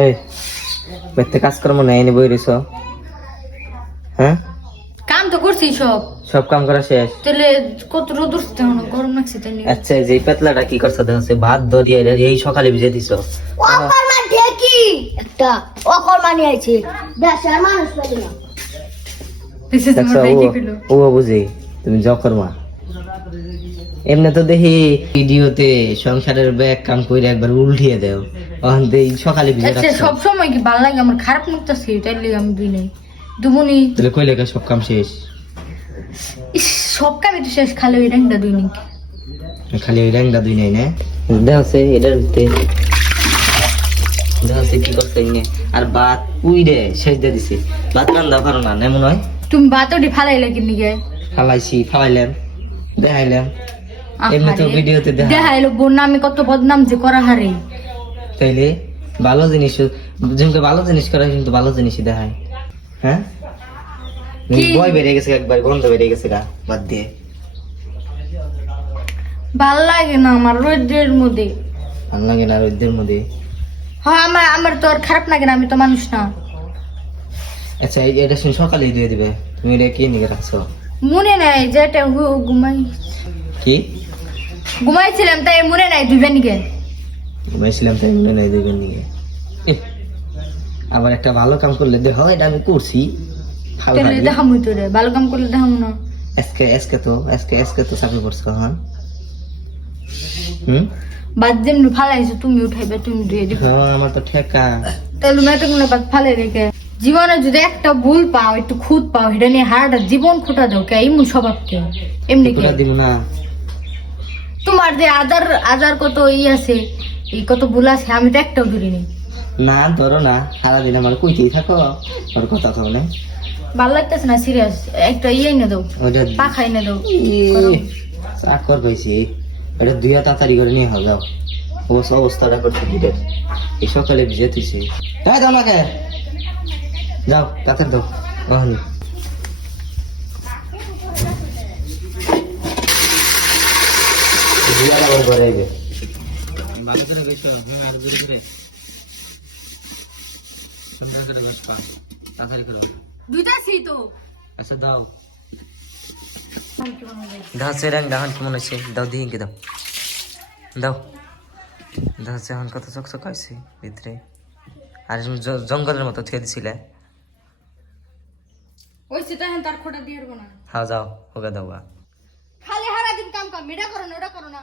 এই বেতে কাজকর্ম নাই নি বই রইছো? হ্যাঁ, কাম তো করছি সব। সব কাম করা শেষ? তাহলে কত রোদ উঠছে, গরম লাগছে তাই নিয়ে। আচ্ছা, যে পেতলাটা কি করছো দেখছে? ভাত ধরিয়ে এই সকালে ভিজে দিছো। অকর্মা দেখি একটা অকর্মা নিয়ে আইছে দেশের মানুষ পেলে না। This is দেখছো, more ridiculous. ও বুঝি তুমি জকরমা। এমনি তো দেখি ভিডিওতে সংসারের ব্যাগ কাম করে একবার উল্টিয়ে দেও, তখন এই সকালে ভিজে আচ্ছা, রাখছো। সব সময় কি ভালো লাগে? আমার খারাপ লাগতেছে তাইলে আমি দুই নাই দুমুনি। তাহলে কই লেখা সব কাম শেষ? ইস, সব কামই তো শেষ, খালি ওই রেংটা দুই নাই। খালি ওই র্যাংটা দুই নাই না? দেখছে এটার ভিতরে দেখছে কি করছে ইনে। আর ভাত উইরে শেষ দিয়ে দিছে। ভাত রান্না পারো না এমন হয়? তুমি বাতটি ফালাইলে কি নিগে? ফালাইছি, ফালাইলাম, দেখাইলাম। এমনি তো ভিডিওতে দেখাইলো বোন নামে কত বদনাম যে করা হারে। তাইলে ভালো জিনিস, যেমন ভালো জিনিস করা হয় কিন্তু ভালো জিনিসই দেখায়। হ্যাঁ, কি? বই বেরিয়ে গেছে, একবার গন্ধ বেরিয়ে গেছে গা বাদ দিয়ে। ভাল লাগে না আমার রোদের মধ্যে। ভালো লাগে না রোদের মধ্যে? হ্যাঁ, আমার তো আর খারাপ লাগে না, আমি তো মানুষ না। আচ্ছা, এটা শুনে সকালে দিয়ে দিবে, তুমি এটা কি নিয়ে রাখছো? মনে নাই যেটা কি ঘুমাইছিলাম তাই মনে নাই দুইবার নিগে। ঘুমাইছিলাম তাই মনে নাই দুইবার নিয়ে। আবার একটা ভালো কাম করলে দেখো এটা আমি করছি। তাহলে দেখামই তো রে, ভালো কাম করলে দেখাম না। আজকে তো চাকরি করছো। হ্যাঁ, বাদ যেমনি ফালাইছো তুমি উঠাইবে, তুমি ধুয়ে দিবে। হ্যাঁ, আমার তো ঠেকা। তাহলে মেয়েটাগুলো বাদ ফালাই রেখে জীবনে যদি একটা ভুল পাও, একটু খুদ পাও, এটা নিয়ে হারাটা জীবন খোটা দাও কে এমন স্বভাবকে এমনি কে? দিব না। তোমার যে আদার কত আছে, এই কত ভুল আছে, আমি তো একটাও ধরিনি। না ধরো না, সারাদিন আমার কইতেই থাকো, ওর কথা কও না। ভালো লাগতেছে না, সিরিয়াস একটা এনে দাও, ওইটা পাখা এনে দাও। চাকর পাইছি, এটা দুইয়া তাড়াতাড়ি করে নিয়ে যাও। অবস্থাটা করছে দুধের, এই সকালে ভিজে তুইছি। হ্যাঁ, যাও না কে, যাও কাতের দাও ওখানে। ঘরে আইবে ভালো করে গেছো। হ্যাঁ, আর জোরে করে সুন্দর করে বস পা, তাড়াতাড়ি করো। দুইটা ছিল তো। আচ্ছা দাও, ধাঁচে রং ডাহান কেমন আছে? দাও দিয়ে কি দাও, দাও। ধাঁচে এখন কত চকচক আছে ভিতরে, আর জঙ্গলের মতো থুয়ে দিছিলে। ওই সেটা তার খোটা দিয়ে না। হ্যাঁ যাও, ওকে দাও। খালি হারা দিন কাম কাম, এটা করো না ওটা করো না।